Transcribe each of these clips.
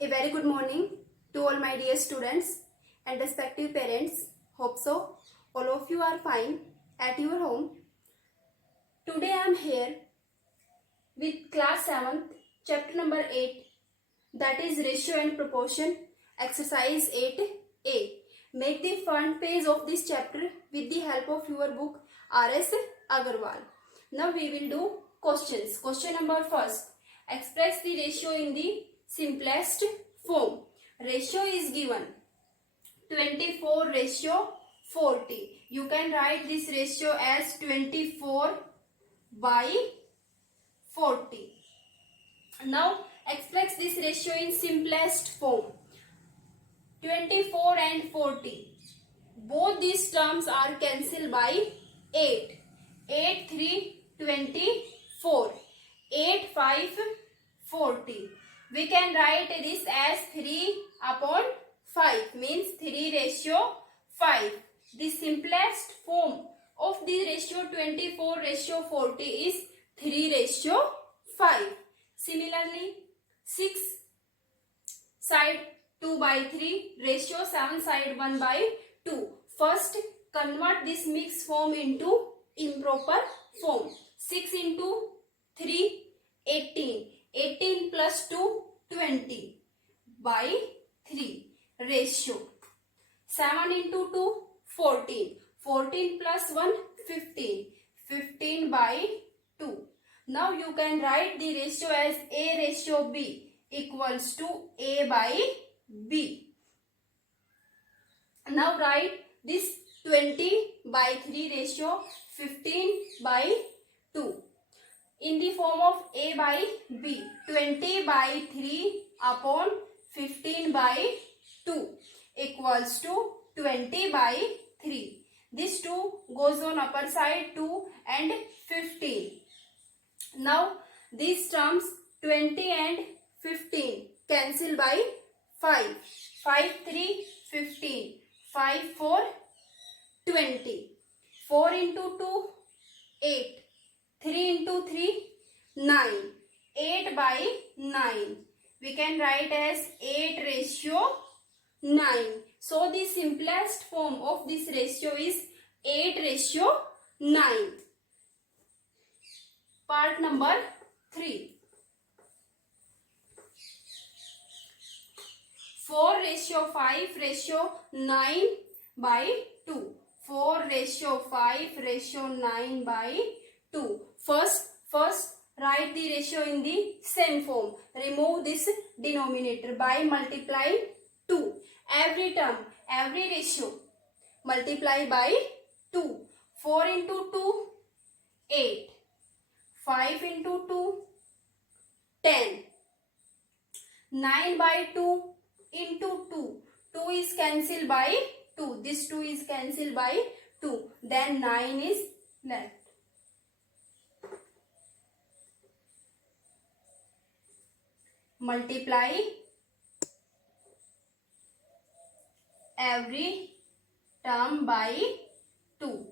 A very good morning to all my dear students and respective parents. Hope so. All of you are fine at your home. Today I am here with class 7th, chapter number 8, that is ratio and proportion, exercise 8A. Make the front page of this chapter with the help of your book R.S. Agarwal. Now we will do questions. Question number first. Express the ratio in the simplest form. Ratio is given 24 ratio 40. You can write this ratio as 24 by 40. Now express this ratio in simplest form. 24 and 40. Both these terms are cancelled by 8. 8 3 24. 8 5 40. We can write this as 3 upon 5, means 3 ratio 5. The simplest form of the ratio 24 ratio 40 is 3 ratio 5. Similarly, 6 side 2 by 3, ratio 7 side 1 by 2. First, convert this mixed form into improper form. 6 into 3, 18. 18 plus 2, 20 by 3 ratio. 7 into 2, 14. 14 plus 1, 15. 15 by 2. Now you can write the ratio as A ratio B equals to A by B. Now write this 20 by 3 ratio 15 by 2 in the form of A by B. 20 by 3 upon 15 by 2 equals to 20 by 3. This 2 goes on upper side, 2 and 15. Now these terms 20 and 15 cancel by 5. 5 3 15. 5 4 20. 4 into 2 8. 3 into 3 9. 8 by 9. We can write as 8 ratio 9. So the simplest form of this ratio is 8 ratio 9. Part number 3. 4 ratio 5 ratio 9 by 2. 4 ratio 5 ratio 9 by 2. First write the ratio in the same form. Remove this denominator by multiplying 2. Every term, every ratio multiply by 2. 4 into 2, 8. 5 into 2, 10. 9 by 2 into 2. 2 is cancelled by 2. This 2 is cancelled by 2. Then 9 is left. Multiply every term by 2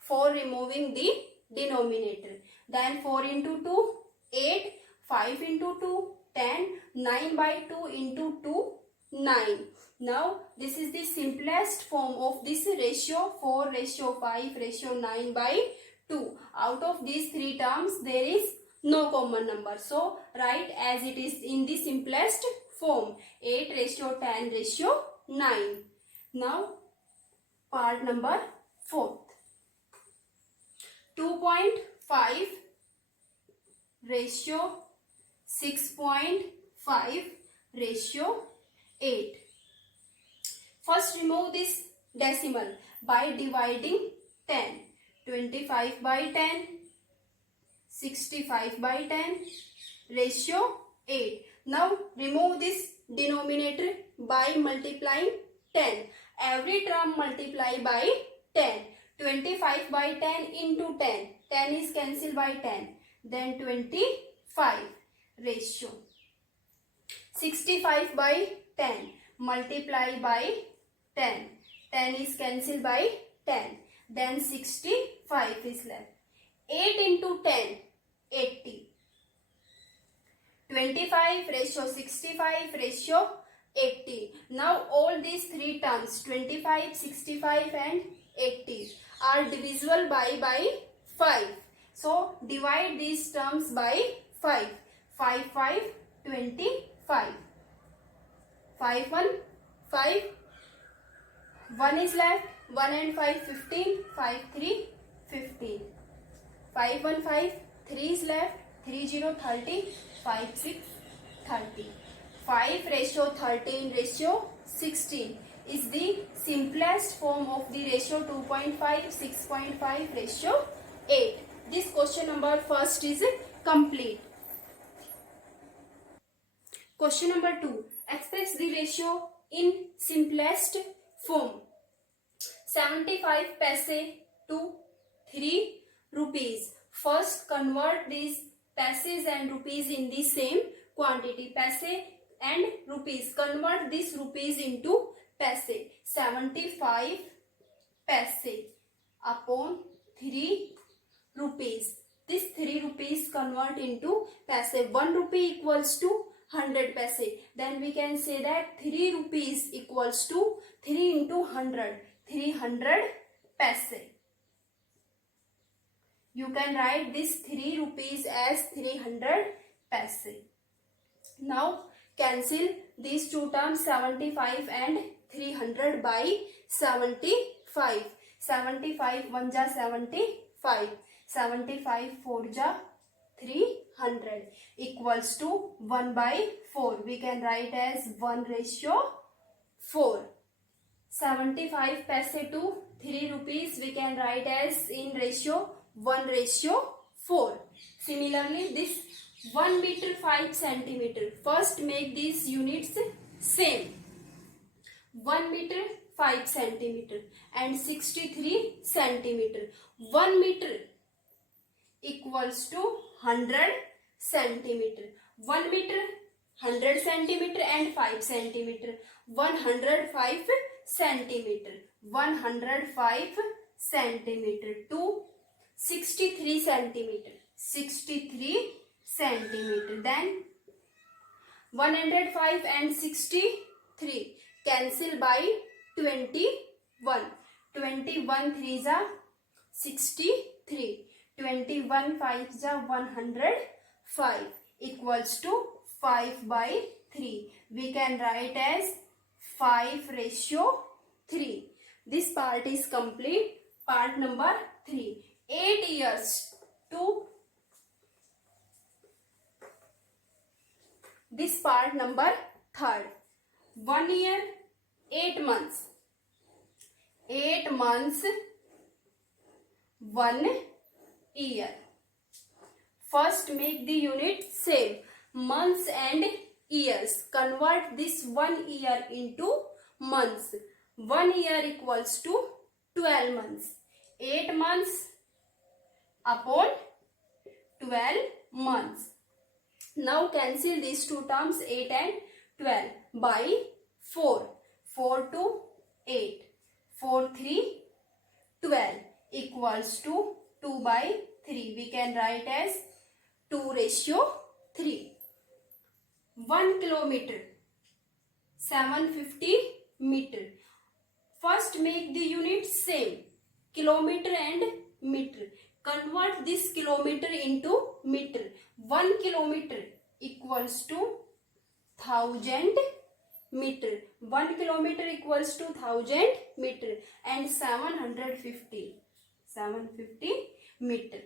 for removing the denominator. Then 4 into 2, 8. 5 into 2, 10. 9 by 2 into 2, 9. Now this is the simplest form of this ratio 4 ratio 5 ratio 9 by 2. Out of these 3 terms there is no common number. So write as it is in the simplest form, 8 ratio 10 ratio 9. Now part number 4. 2.5 ratio 6.5 ratio 8. First remove this decimal by dividing 10. 25 by 10. 65 by 10 ratio 8. Now remove this denominator by multiplying 10. Every term multiply by 10. 25 by 10 into 10. 10 is cancelled by 10. Then 25 ratio. 65 by 10 multiply by 10. 10 is cancelled by 10. Then 65 is left. 8 into 10, 80. 25 ratio 65 ratio 80. Now all these three terms 25, 65 and 80 are divisible by 5. So divide these terms by 5. 5 5 25. 5 1 5. 1 is left. 1 and 5 15. 5 3 15. 5 1 5. 3 is left. 3 0 30. 5 6 30. 5 ratio 13 ratio 16 is the simplest form of the ratio 2.5 6.5 ratio 8. This question number first is complete. Question number 2. Express the ratio in simplest form. 75 paise to 3 rupees. First convert these paises and rupees in the same quantity. Paise and rupees. Convert this rupees into paise. 75 paise upon 3 rupees. This 3 rupees convert into paise. 1 rupee equals to 100 paise. Then we can say that 3 rupees equals to 3 into 100. 300 paise. You can write this 3 rupees as 300 paise. Now cancel these two terms 75 and 300 by 75. 75 1 ja 75. 75 4 ja 300 equals to 1 by 4. We can write as 1 ratio 4. 75 paise to 3 rupees we can write as in ratio 1 ratio 4. Similarly, this 1 meter 5 centimeter. First make these units same. 1 meter 5 centimeter and 63 centimeter. 1 meter equals to 100 centimeter. 1 meter 100 centimeter and 5 centimeter. 105 centimeter. 105 centimeter to 63 centimeter. 63 centimeter. Then 105 and 63 cancel by 21. 21 3 ja 63. 21 5 ja 105 equals to 5 by 3. We can write as 5 ratio 3. This part is complete. Part number 3. 8 years to this part number 3rd. 1 year 8 months. 8 months 1 year. First make the unit same. Months and years. Convert this 1 year into months. 1 year equals to 12 months. 8 months upon 12 months. Now cancel these two terms 8 and 12 by 4. 4 to 8. 4 3 12 equals to 2 by 3. We can write as 2 ratio 3. 1 kilometer 750 meter. First make the units same. Kilometer and meter. Convert this kilometer into meter. 1 kilometer equals to 1000 meter. 1 kilometer equals to 1000 meter and 750 meter.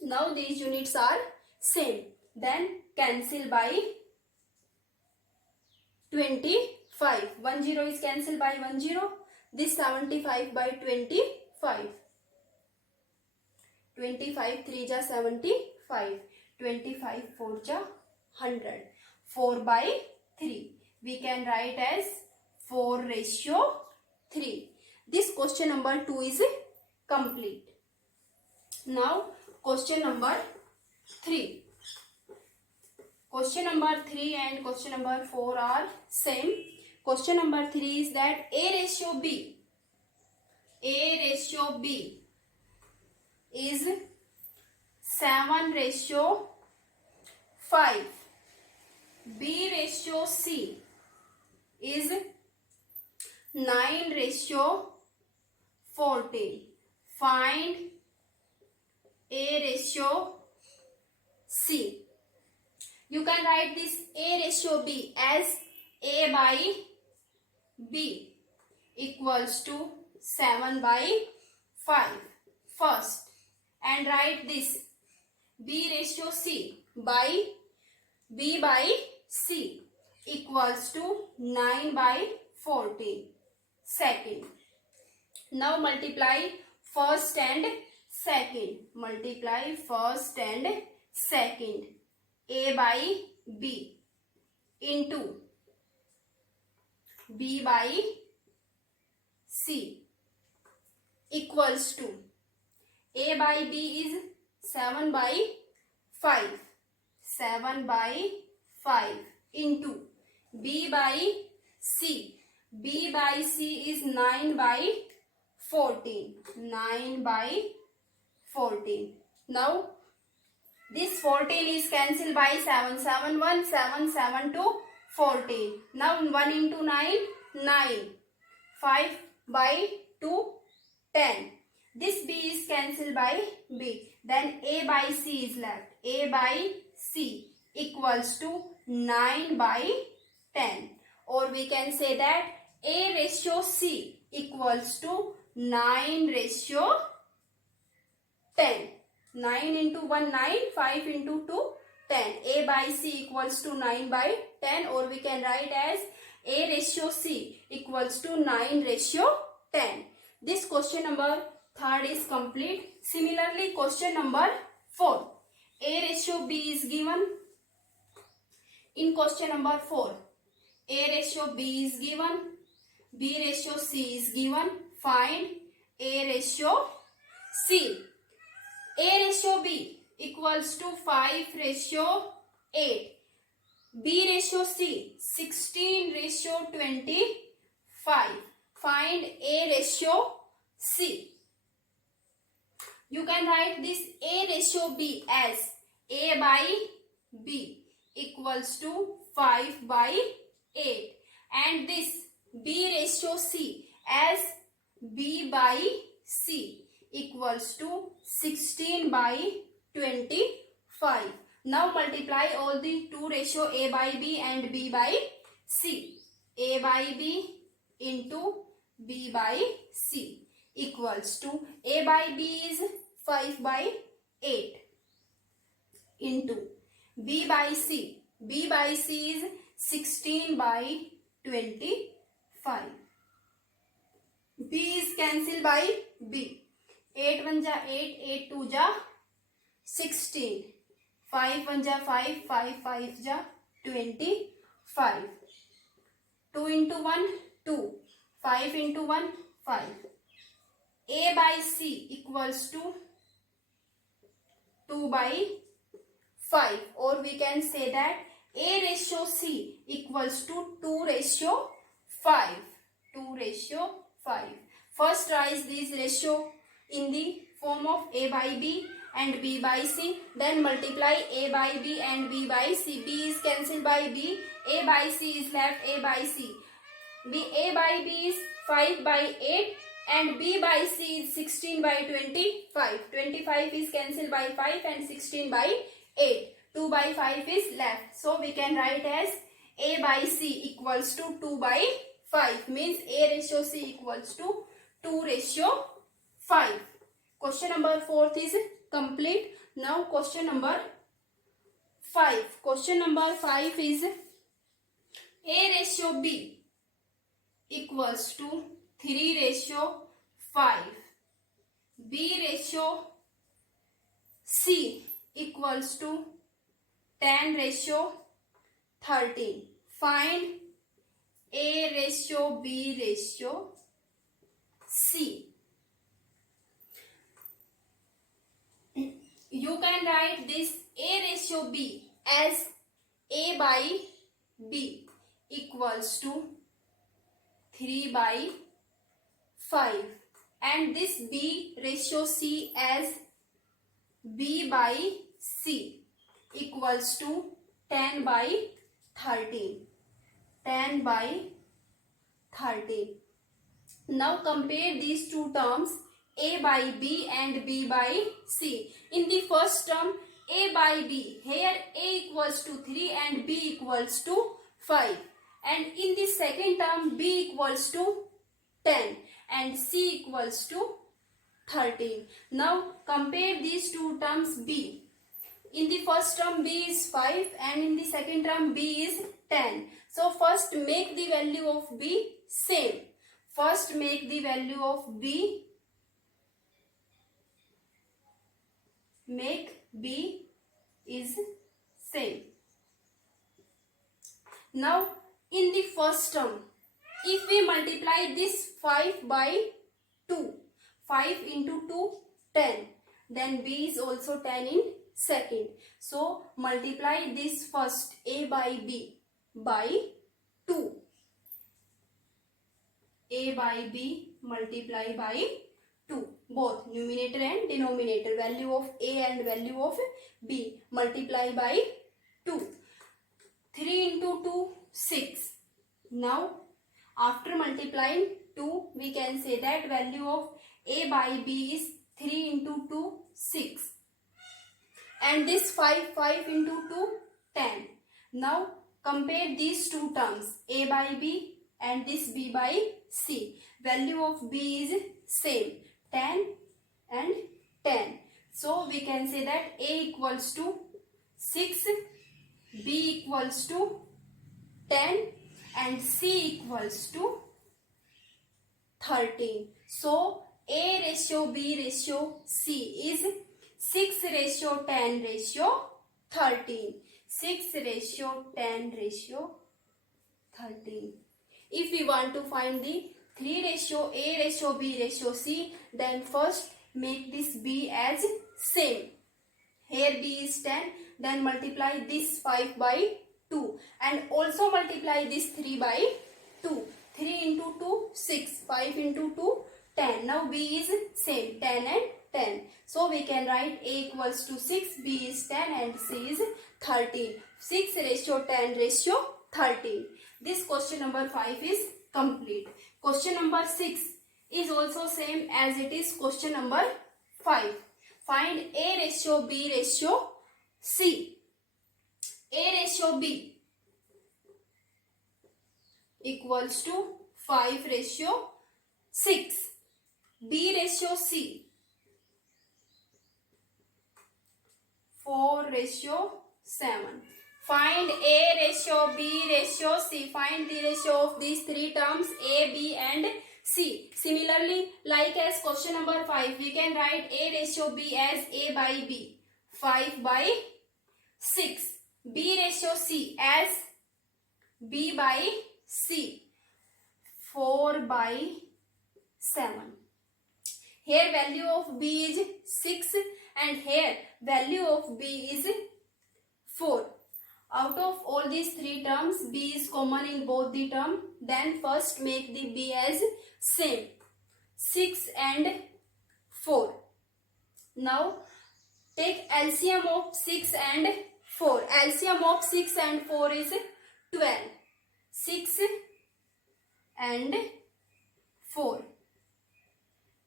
Now these units are same. Then cancel by 25. 1 0 is cancelled by 1 0. This 75 by 25. 25 3 ja 75. 25 4 ja 100. 4 by 3. We can write as 4 ratio 3. This question number 2 is complete. Now question number 3. Question number 3 and question number 4 are same. Question number 3 is that A ratio B is 7 ratio 5 B ratio C is 9 ratio 14. Find A ratio C. You can write this A ratio B as A by B equals to 7 by 5 first, and write this B ratio C by B by C equals to 9 by 14 second. Now multiply first and second. Multiply first and second. A by B into B by C equals to A by B is 7 by 5. 7 by 5 into B by C. B by C is 9 by 14. 9 by 14. Now this 14 is cancelled by 7. 7 1, 7, 7 2, 14. Now 1 into 9, 9. 5 by 2, 10. This B is cancelled by B. Then A by C is left. A by C equals to 9 by 10. Or we can say that A ratio C equals to 9 ratio 10. 9 into 1, 9. 5 into 2, 10. A by C equals to 9 by 10. Or we can write as A ratio C equals to 9 ratio 10. This question number 3 is complete. Similarly, question number 4. A ratio B is given. In question number 4, A ratio B is given. B ratio C is given. Find A ratio C. A ratio B equals to 5 ratio 8. B ratio C 16 ratio 25. Find A ratio C. You can write this A ratio B as A by B equals to 5 by 8, and this B ratio C as B by C equals to 16 by 25. Now multiply all the two ratio A by B and B by C. A by B into B by C equals to A by B is 5 by 8 into B by C. B by C is 16 by 25. B is cancelled by B. 8 1 ja 8, 8 2 ja 16. 5 1 ja 5, 5 5 ja 25. 2 into 1, 2. 5 into 1, 5. A by C equals to 2 by 5, or we can say that A ratio C equals to 2 ratio 5. 2 ratio 5. First write this ratio in the form of A by B and B by C. Then multiply A by B and B by C. B is cancelled by B. A by C is left. A by C. A by B is 5 by 8 and B by C is 16 by 25. 25 is cancelled by 5 and 16 by 8. 2 by 5 is left. So we can write as A by C equals to 2 by 5. Means A ratio C equals to 2 ratio 5. Question number 4 is complete. Now question number 5. Question number 5 is A ratio B equals to 3 ratio 5. B ratio C equals to 10 ratio 13. Find A ratio B ratio C. You can write this A ratio B as A by B equals to 3 by 5, and this B ratio C as B by C equals to 10 by 13. 10 by 13. Now compare these two terms, A by B and B by C. In the first term, A by B, here A equals to 3 and B equals to 5. And in the second term, B equals to 10 and C equals to 13. Now compare these two terms B. In the first term B is 5 and in the second term B is 10. So first make the value of B same. First make the value of B, make B is same. Now in the first term, if we multiply this 5 by 2, 5 into 2, 10, then B is also 10 in second. So multiply this first A by B by 2. A by B multiply by 2. Both numerator and denominator, value of A and value of B multiply by 2. 3 into 2, 6. Now after multiplying 2, we can say that value of A by B is 3 into 2, 6. And this 5 into 2, 10. Now compare these two terms, A by B and this B by C. Value of B is same, 10 and 10. So we can say that A equals to 6, B equals to 10 and C equals to 13. So A ratio B ratio C is 6 ratio 10 ratio 13. 6 ratio 10 ratio 13. If we want to find the 3 ratio A ratio B ratio C, then first make this B as same. Here B is 10, then multiply this 5 by 2 and also multiply this 3 by 2. 3 into 2, 6. 5 into 2, 10. Now B is same, 10 and 10. So we can write A equals to 6, B is 10 and C is 13. 6 ratio 10 ratio 13. This question number 5 is complete. Question number 6 is also same as it is question number 5. Find A ratio B ratio C. A ratio B equals to 5 ratio 6. B ratio C 4 ratio 7. Find A ratio B ratio C. Find the ratio of these three terms A, B and C. Similarly, like as question number 5, we can write A ratio B as A by B, 5 by 6. B ratio C as B by C, 4 by 7. Here value of B is 6 and here value of B is 4. Out of all these three terms, B is common in both the term. Then first make the B as same, 6 and 4. Now take LCM of 6 and 4. LCM of 6 and 4 is 12. 6 and 4.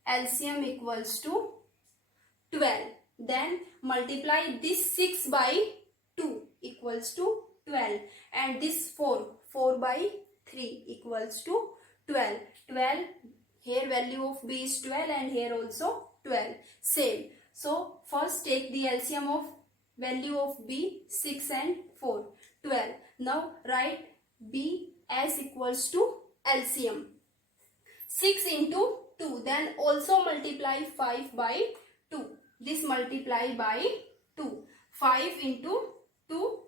LCM equals to 12. Then multiply this 6 by 2 equals to 12 and this 4 by 3 equals to 12. 12, here value of B is 12 and here also 12. Same. So first take the LCM of value of B, 6 and 4, 12. Now write B as equals to LCM. 6 into 2, then also multiply 5 by 2. This multiply by 2. 5 into 2,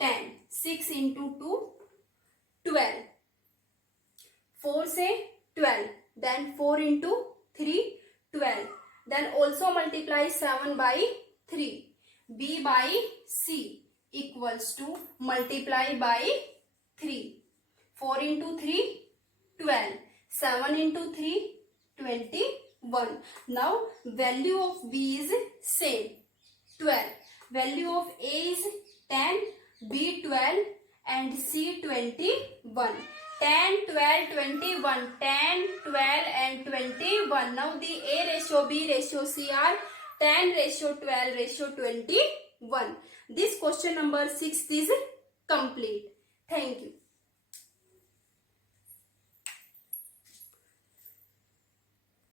10. 6 into 2, 12. 4 say 12. Then 4 into 3, 12. Then also multiply 7 by 3. B by C equals to multiply by 3. 4 into 3, 12. 7 into 3, 21. Now value of B is same, 12. Value of A is 10, B 12 21. 10, 12, 21. 10, 12 and 21. Now the A ratio, B ratio, C are 10 ratio, 12 ratio, 21. This question number 6 is complete. Thank you.